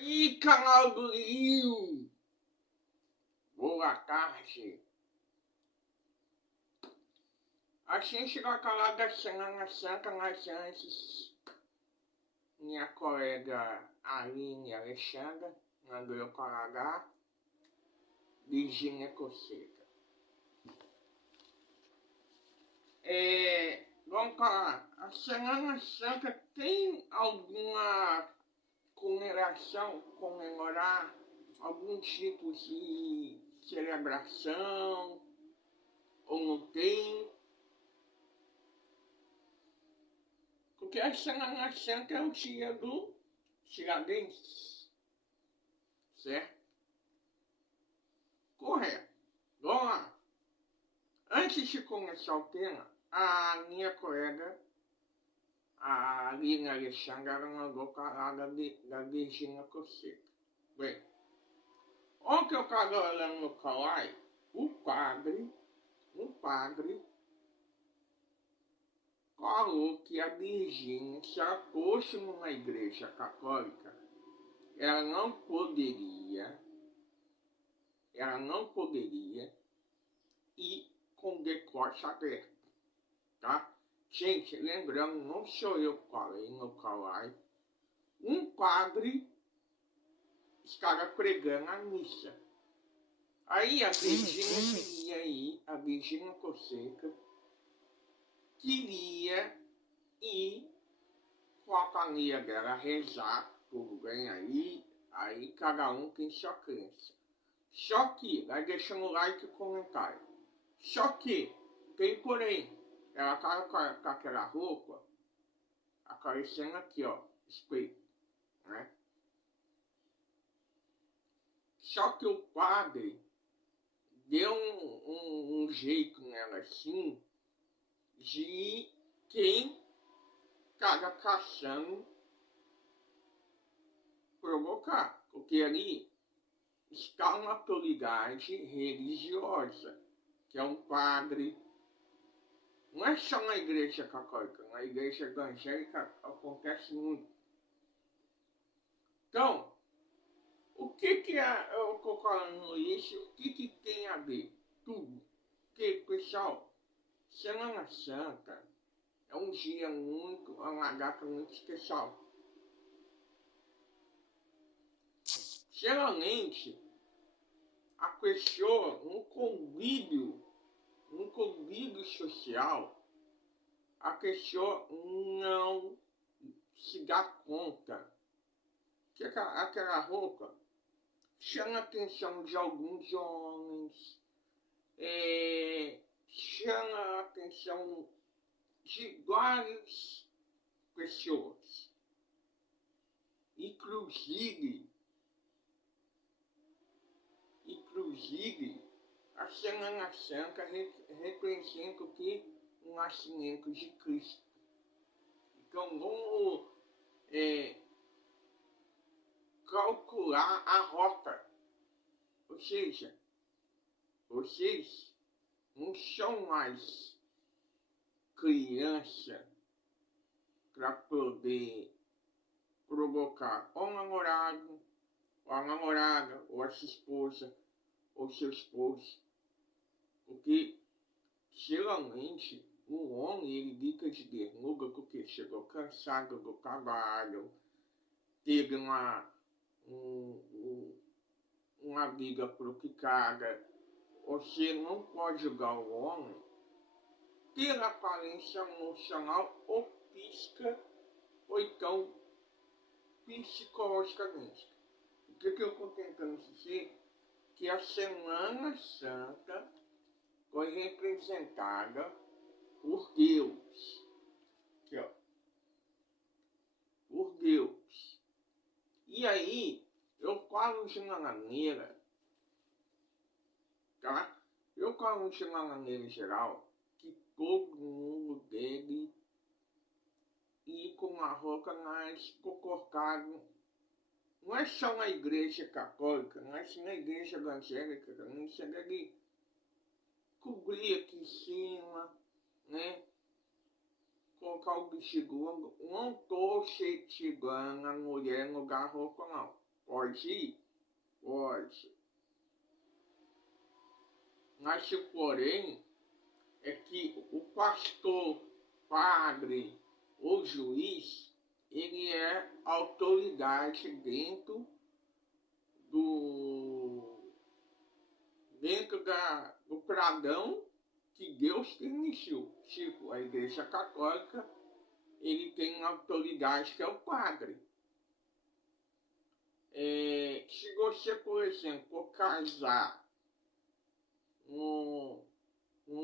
E canal do Rio, boa tarde. A gente chegou a falar da Semana Santa, mas antes, minha colega Aline Alexandra mandou eu falar de ginecoceta. Vamos falar, a Semana Santa tem alguma comemorar algum tipo de celebração ou não tem? Porque a Semana Santa é o dia do Tiradentes, certo? Correto. Vamos lá. Antes de começar o tema, a minha colega, a Aline Alexandra, mandou falar da Virgínia Coceta. Bem, ontem eu estava olhando no Kawai, um padre falou que a Virgínia, se ela fosse numa igreja católica, ela não poderia ir com decote aberto, tá? Gente, lembrando, não sou eu que falei no Kawai, um padre estava pregando a missa. Aí a Virgínia queria ir, a Virgínia Coceta queria ir com a família dela rezar, tudo bem aí cada um tem sua crença. Só que, vai deixando o like e comentário. Só que, tem porém, ela tava com aquela roupa, aparecendo aqui, ó, espelho, né? Só que o padre deu um jeito nela assim, de quem tava caçando provocar, porque ali está uma autoridade religiosa, que é um padre. Não é só na igreja católica, na igreja evangélica acontece muito. Então, o que eu estou falando isso, o que tem a ver? Tudo. Porque, pessoal, Semana Santa é um dia muito, é uma data muito especial. Geralmente, a pessoa, um convívio social, a pessoa não se dá conta que aquela roupa chama a atenção de alguns homens, chama a atenção de várias pessoas. Inclusive, a Semana Santa representa o que? O nascimento de Cristo. Então vamos calcular a rota. Ou seja, vocês não são mais criança para poder provocar ou namorado, ou a namorada, ou a sua esposa, ou seu esposo. Porque geralmente o homem ele fica de bermuda porque chegou cansado do trabalho, teve uma vida complicada. Você não pode julgar o homem pela aparência emocional ou física, ou então psicologicamente. O que eu estou tentando dizer? Que a Semana Santa foi representada por Deus. Aqui, ó. Por Deus. E aí, eu falo de uma maneira, tá? Eu falo de uma maneira geral, que todo mundo deve ir com uma roupa mais comportada. Não é só na igreja católica, mas na igreja evangélica também você deve cobrir aqui em cima, né? Colocar o vestido longo. Não tô chegando a mulher no lugar roupa, não. Pode ir? Pode. Mas o porém é que o pastor, padre ou juiz, ele é autoridade dentro do pradão que Deus permitiu. Tipo, a Igreja Católica, ele tem uma autoridade que é o padre. Se você, por exemplo, for casar um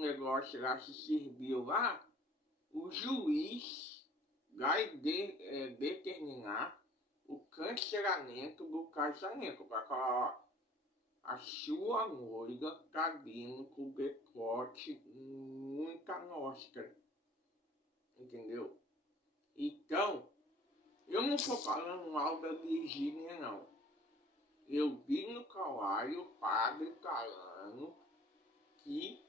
negócio lá, se serviu lá, o juiz vai determinar o cancelamento do casamento. Vai falar, a sua noiva está vindo com o decote muita mostra. Entendeu? Então, eu não estou falando mal da Virgínia, não. Eu vi no Kauai o padre falando que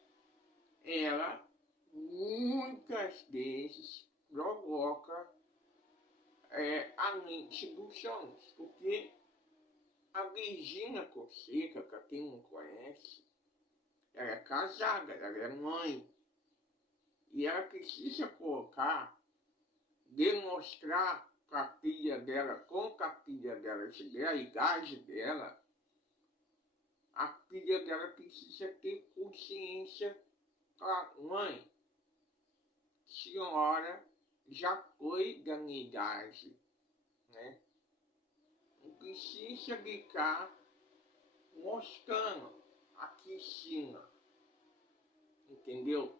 ela muitas vezes provoca a mente dos homens, porque a Virgínia Fonseca, para quem não conhece, ela é casada, ela é mãe, e ela precisa demonstrar para a filha dela, com que a filha dela chegar à idade dela, a filha dela precisa ter consciência. Mãe, senhora já foi da minha idade, né? Não precisa ficar mostrando aqui em cima, entendeu?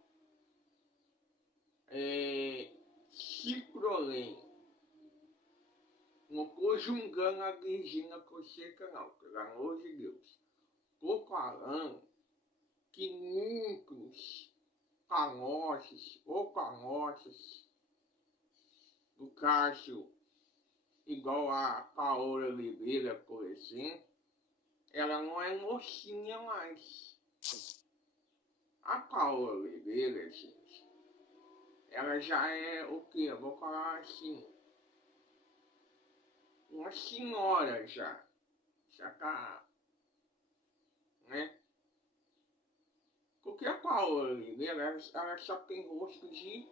Ciprolém, não estou julgando a Virgínia Fonseca, não, pelo amor de Deus. Estou falando que muitos famosos ou famosas, no caso, igual a Paola Oliveira, por exemplo, ela não é mocinha mais. A Paola Oliveira, gente, ela já é o que? Eu vou falar assim, uma senhora já tá, né? Porque a Paola Oliveira, ela só tem rosto de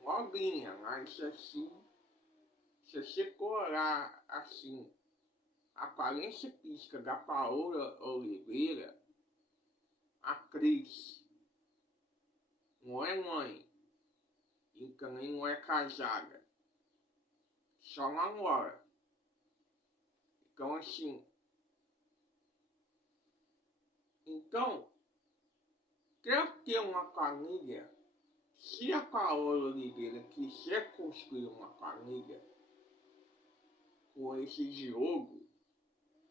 novinha, mas assim, se você colar assim, a aparência física da Paola Oliveira, atriz, não é mãe, e também não é casada, só namora. Então assim, quer ter uma família, se a Paola Oliveira quiser construir uma família com esse jogo,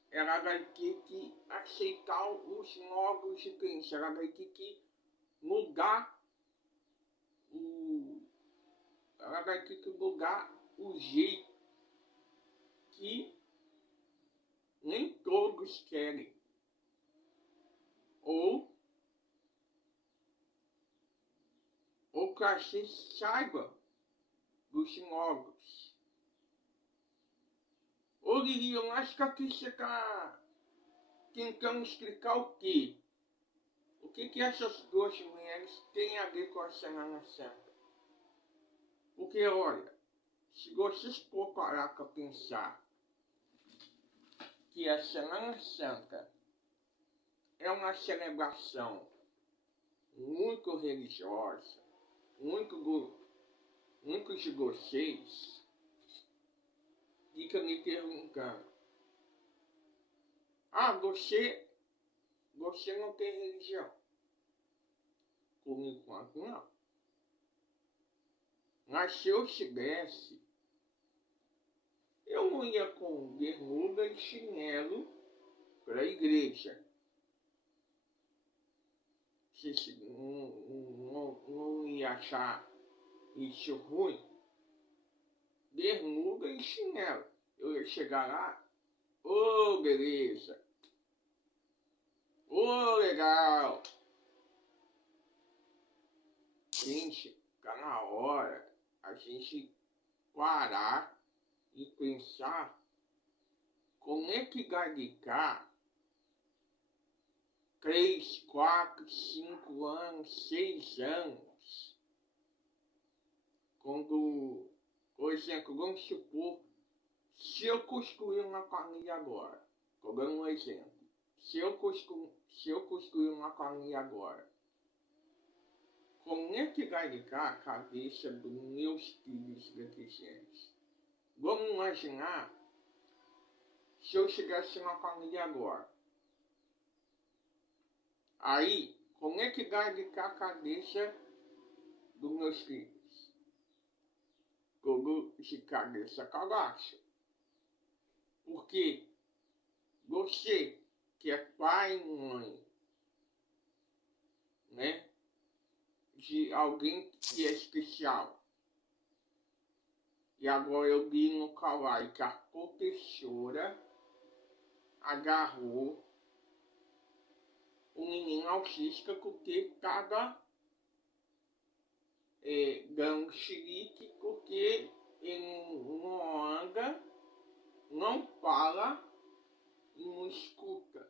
ela vai ter que aceitar os novos clientes, ela vai ter que mudar o jeito que nem todos querem. Ou que a gente saiba dos novos. Ou diriam, acho que aqui você está tentando explicar o quê? O que essas duas mulheres têm a ver com a Semana Santa? Porque, olha, se vocês for parar para pensar que a Semana Santa é uma celebração muito religiosa, muitos de vocês ficam me perguntando, você não tem religião? Por enquanto não. Mas se eu tivesse, eu não ia com bermuda e chinelo para a igreja. Se não ia achar isso ruim, bermuda e chinelo. Eu ia chegar lá, beleza, legal. Gente, tá na hora a gente parar e pensar com esse gás de cá, 3, 4, 5 anos, 6 anos, quando, por exemplo, vamos supor, se eu construir uma família agora, estou dando um exemplo, se eu construir uma família agora, como é que vai ficar a cabeça dos meus filhos deficientes? Vamos imaginar se eu tivesse uma família agora. Aí, como é que vai ficar a cabeça dos meus filhos? Tudo de cabeça para baixo. Porque você, que é pai e mãe, né, de alguém que é especial, e agora eu vi no Kawaii que a professora agarrou um menino autista porque estava dando xerique porque ele não anda, não fala e não escuta.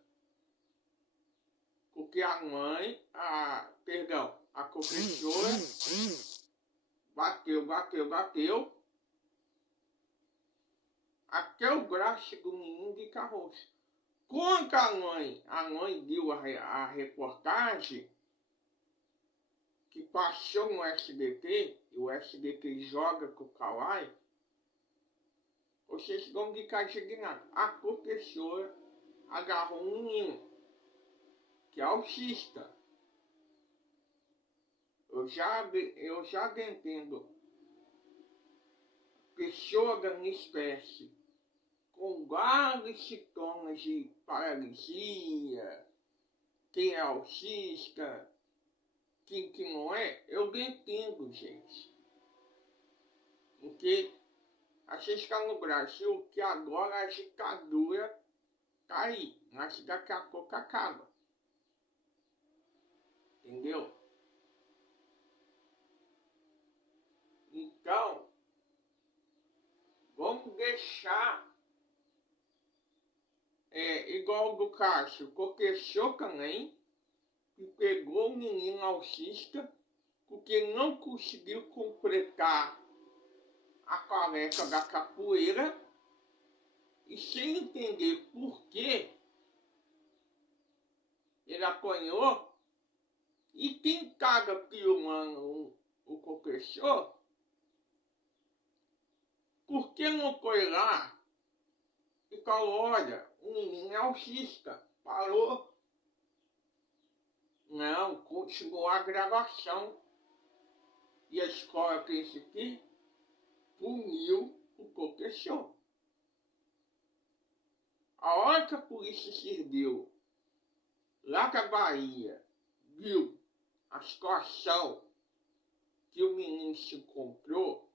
Porque a professora bateu até o braço do menino de carroça. Quando a mãe viu a reportagem que passou no SBT, e o SBT joga com o Kawaii, vocês vão ficar indignados. A professora agarrou um menino que é autista. Eu já entendo. Pessoa da minha espécie com vários sintomas de paralisia, quem é autista, quem não é, eu entendo, gente. Porque a gente está no Brasil que agora a ditadura tá aí, mas daqui a pouco acaba. Entendeu? Então, vamos deixar igual do Cássio, professor também, que pegou o menino autista porque não conseguiu completar a tarefa da capoeira e sem entender por que ele apanhou. E quem caga filmando o professor, por que não foi lá e falou, olha, o menino é autista, parou? Não, continuou a gravação. E a escola principal puniu o professor. A hora que a polícia civil lá da Bahia viu a situação que o menino se encontrou,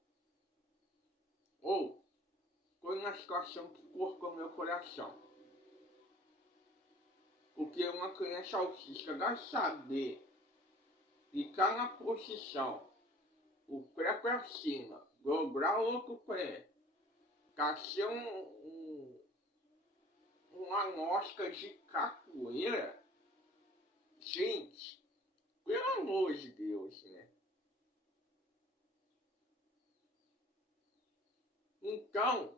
foi uma situação que cortou meu coração. Porque uma criança autista vai saber ficar na posição, o pé para cima, dobrar o outro pé, ser uma mosca de capoeira. Gente, pelo amor de Deus, né? Então,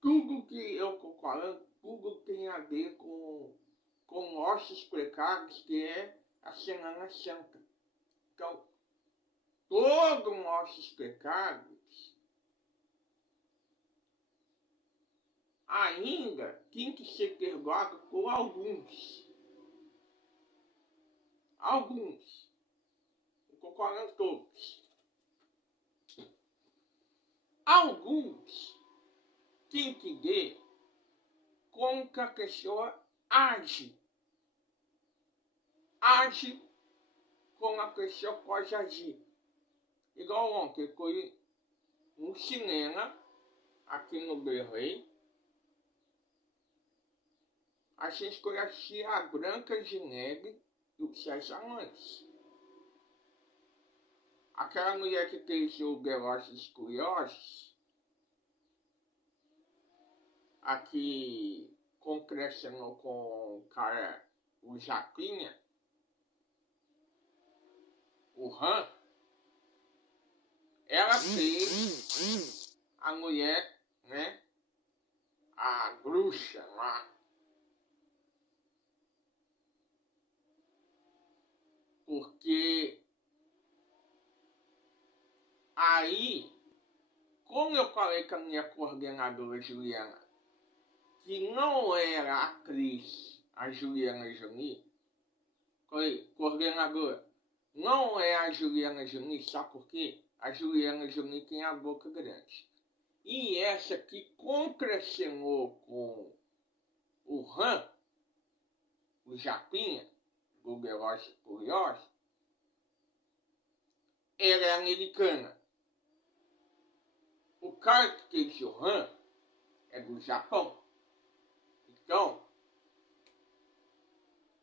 tudo que eu estou falando, tudo tem a ver com nossos pecados, que é a Semana Santa. Então, todos os nossos pecados ainda tem que ser perdoado por alguns. Alguns. Não estou falando todos. Alguns tem que ver como que a pessoa age. Age como a pessoa pode agir. Igual ontem, foi no cinema, aqui no Berrei, a gente conhecia a Branca de Neve e os 6 Amantes. Aquela mulher que fez o Velozes e Furiosos, aqui concretando com o cara, o Japinha, o Han, ela fez a mulher, né, a bruxa lá, porque aí, como eu falei com a minha coordenadora Juliana, que não era a atriz, a Juliana Johnny, falei, coordenadora, não é a Juliana Johnny, sabe por quê? A Juliana Johnny tem a boca grande. E essa que concrecionou com o Han, o Japinha, o Velozes e Furiosos, ela é americana. O cara que fez o Han é do Japão. Então,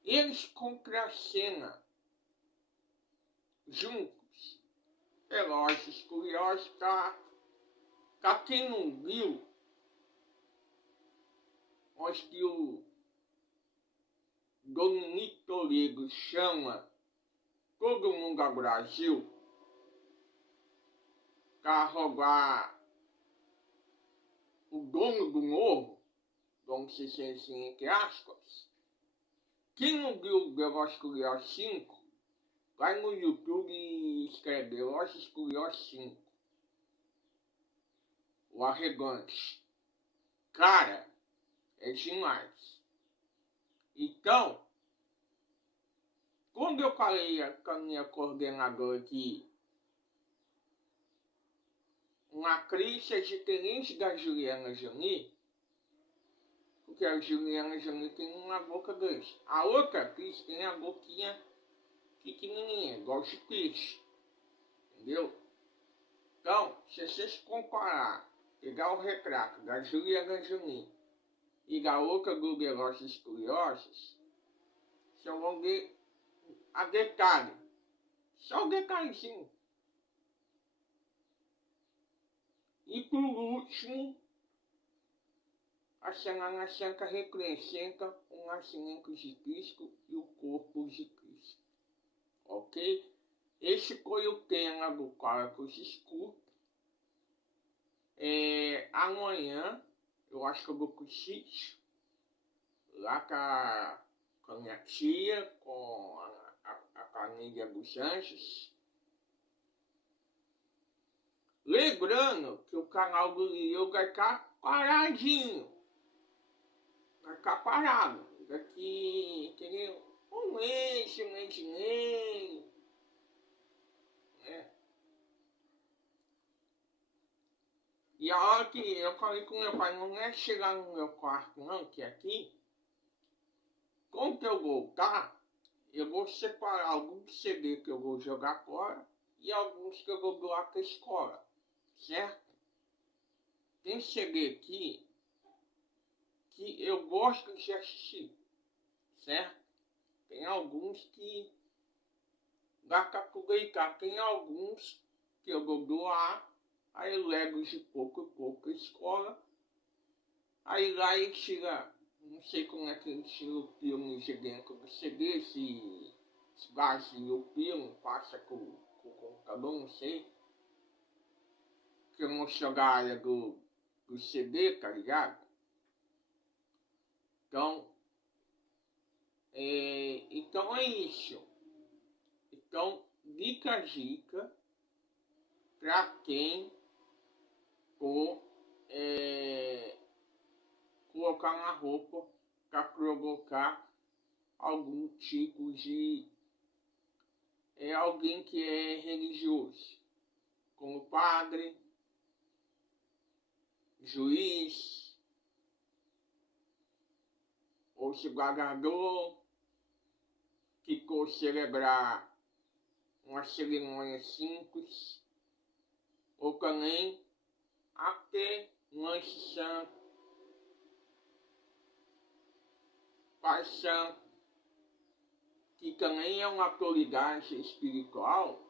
eles concrecionam juntos. Velozes e Furiosos, pra quem não viu, acho que o Dominique Toretto chama todo mundo ao Brasil para roubar o dono do morro, vamos dizer assim, entre aspas. Quem não viu o Velozes e Furiosos 5, vai no YouTube e escreve Velozes e Furiosos 5. O Arregante. Cara, é demais. Então, quando eu falei com a minha coordenadora que uma atriz é diferente da Juliana Johnny, porque a Juliana Johnny tem uma boca grande. A outra atriz tem a boquinha pequenininha, igual de peixe. Entendeu? Então, se vocês comparar, pegar o retrato da Juliana Johnny e da outra do Velozes e Furiosos, vocês vão ver a detalhe. Só um detalhezinho. E por último, a cena que representa o nascimento de Cristo e o corpo de Cristo. Ok? Esse foi o tema do Quartos Escuros. Amanhã, eu acho que eu vou pro sítio, lá com a minha tia, com a família dos Anjos. Lembrando que o canal do Lio vai ficar paradinho. Vai ficar parado. Daqui, entendeu? Um mês e meio. Né? E a hora que eu falei com meu pai, não é chegar no meu quarto não, que é aqui. Como que eu voltar, eu vou separar alguns CD que eu vou jogar fora e alguns que eu vou doar para a escola. Certo? Tem CD aqui que eu gosto de assistir, certo? Tem alguns que dá para aproveitar, tem alguns que eu vou doar, aí eu levo de pouco em pouco a escola, aí lá ele tira, não sei como é que ele tira o filme de dentro do CD, se esvazia o filme, passa com o computador, não sei, que eu não jogar a área do CD, tá ligado? Então é isso. Então, dica para quem for colocar uma roupa para provocar algum tipo de alguém que é religioso, como padre, juiz, ou desembargador, que for celebrar uma cerimônia simples, ou também até um anjo santo, pai santo, que também é uma autoridade espiritual,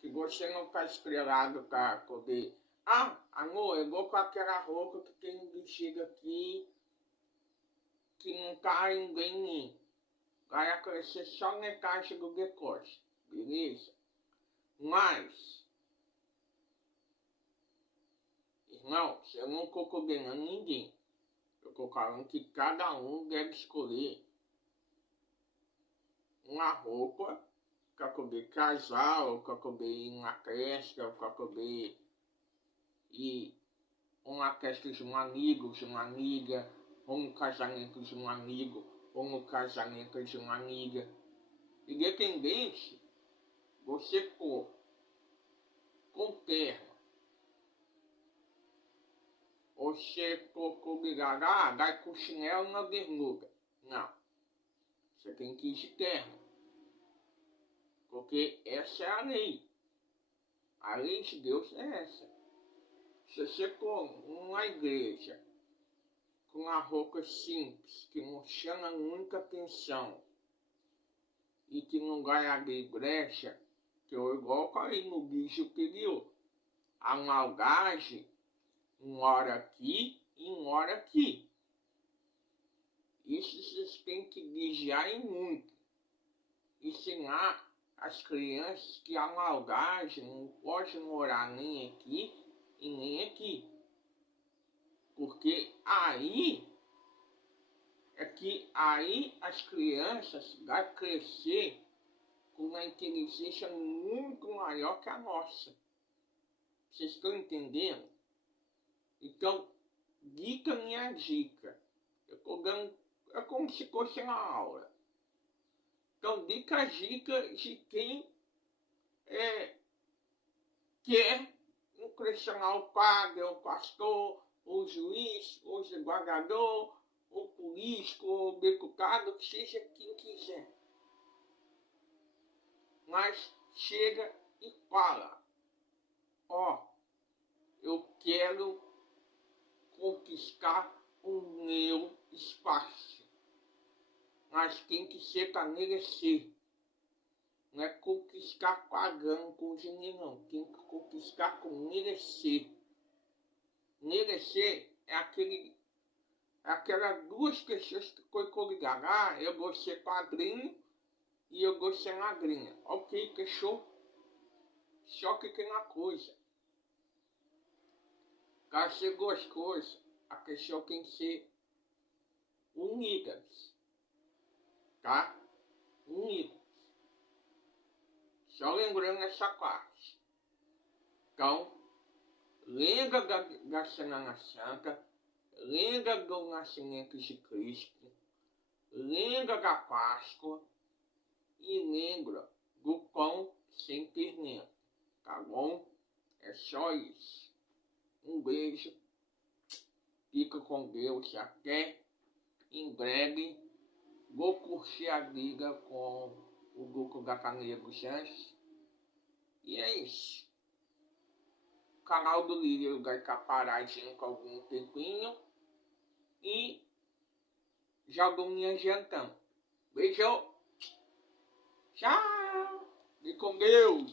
que você não está estrelado para poder Ah, amor, eu vou com aquela roupa que tem que chega aqui, que não tá ninguém. Vai crescer só na caixa do decote, beleza? Mas, irmão, eu não tô condenando ninguém. Eu tô falando que cada um deve escolher uma roupa para poder casar, ou para poder ir na festa, ou para poder ir uma festa de um amigo, de uma amiga, ou um casamento de um amigo, ou no casamento de uma amiga. Independente, você for com terno, você for obrigado, vai com chinelo na bermuda. Não, você tem que ir de terno, porque essa é a lei. A lei de Deus é essa. Se você for numa igreja com uma roupa simples, que não chama muita atenção e que não vai abrir brecha, que eu igual falei no vídeo anterior, a malgagem, uma hora aqui e uma hora aqui. Isso vocês têm que vigiar e muito. Ensinar as crianças que a malgagem não pode morar nem aqui e nem aqui. Porque aí é que aí as crianças vão crescer com uma inteligência muito maior que a nossa. Vocês estão entendendo? Então, minha dica. Eu estou dando, é como se fosse uma aula. Então, dicas de quem quer impressionar o padre, o pastor, o juiz, o desembargador, o político, o deputado, seja quem quiser. Mas chega e fala, eu quero conquistar o meu espaço. Mas tem que ser para merecer. Não é conquistar pagando com dinheiro, não. Tem que conquistar com merecer. Merecer é aquelas duas pessoas que foi coligar. Eu vou ser padrinho e eu vou ser madrinha. Ok, fechou? Só que tem uma coisa. Para ser duas coisas, a pessoa tem que ser unidas. Tá? Unidas. Só lembrando essa parte. Então, lembra da Semana Santa, lembra do nascimento de Cristo, lembra da Páscoa e lembra do pão sem fermento. Tá bom? É só isso. Um beijo. Fica com Deus. Até em breve. Vou curtir a liga com o grupo da Caneia dos Chances. E é isso. O canal do Lírio vai ficar paradinho com algum tempinho. E já dou minha jantão. Beijo. Tchau. E com Deus.